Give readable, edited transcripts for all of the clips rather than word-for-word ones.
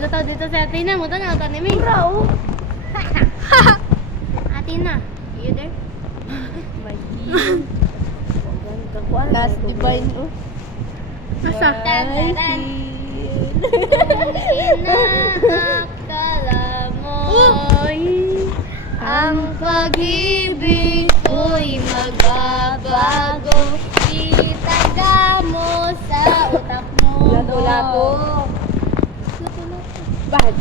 Lutaw dito sa Athena. Muta na, ito ni May. Bro. Athena, you there? Last divine, oh. Asa? Tan-tan-tan. Inaakala mo'y ang pag-ibig ko'y magbabago. Itaga mo sa utak mo. Lato-lato. Bakit?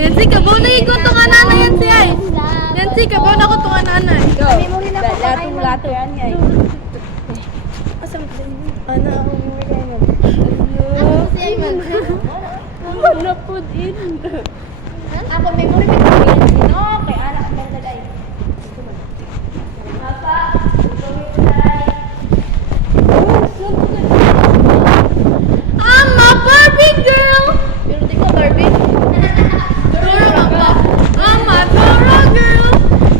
Yancy, kabaw na ikot itong anana yan si ay. Yancy, kabaw na ko itong anana. Memory na po. Lato-lato. Yan nga. Asam ka din. Ano ang memory ka yan? Ako si Ayman. Wala po din. Ako memory ka din. Sino? Kay anak mo na dahil. Papa, gawin ko na rin. I'm a Barbie girl. Pero di ko Barbie. Dora pa. I'm a Dora girl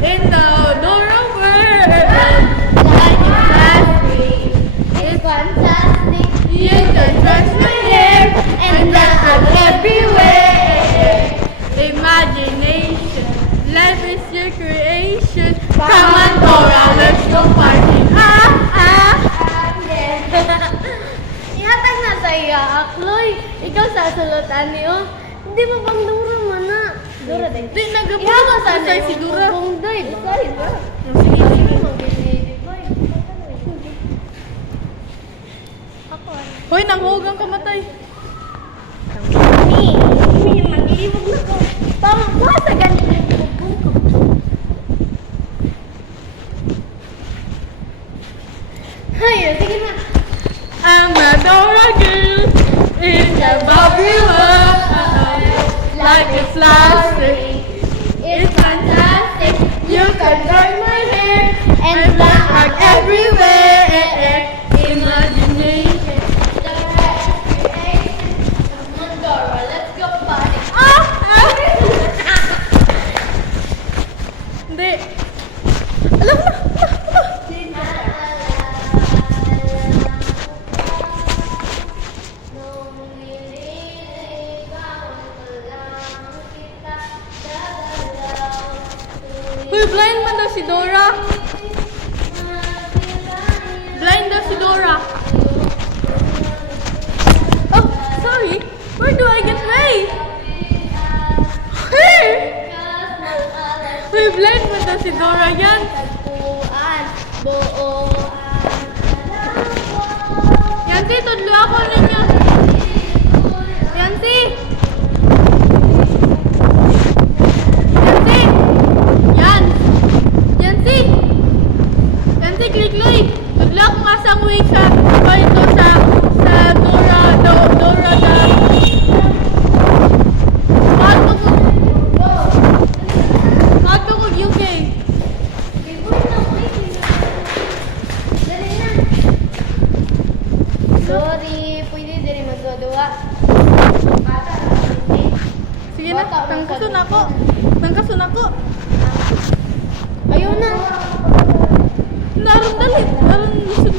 in the Dora world. Like a plastic. It's fantastic. You can touch my hair and then I'm everywhere. Imagination, life is your creation. Come on, Dora, let's go party. Ihatag na sa iya, Akloy. Ikaw sa sulutan niyo. Hindi mo bang Dora man na? Dora din. Di nagapuro Ihatag sa sa si Dora. Kung day. Sorry ba? Hoy, nanghugang kamatay. May mag-iibog na ko. Tama ba sa ganito? Hay, sige na. I'm a Dora girl in the Barbie world. Like a plastic. It's fantastic. You can turn my hair And like everywhere. Imagination. Come on, Dora, let's go party. Hindi. Alam mo na. Uy, blind man daw si Dora. Blind daw si Dora. Oh, sorry. Where do I get Ray? Hey! Uy, blind man daw si Dora yan. Tagpuan, buo. Yancy, tudlo ako ninyo. Yancy! Yancy! Yan! Yancy! Yancy, klikloy! Tudlo ako nga sa way sa ito sa Dora da. Pato ko UK. Sorry, pwede din magdodua. Sige na, tangkasun ako. Tangkasun ako. Ayaw na. Naroon dalit. Naroon gusto.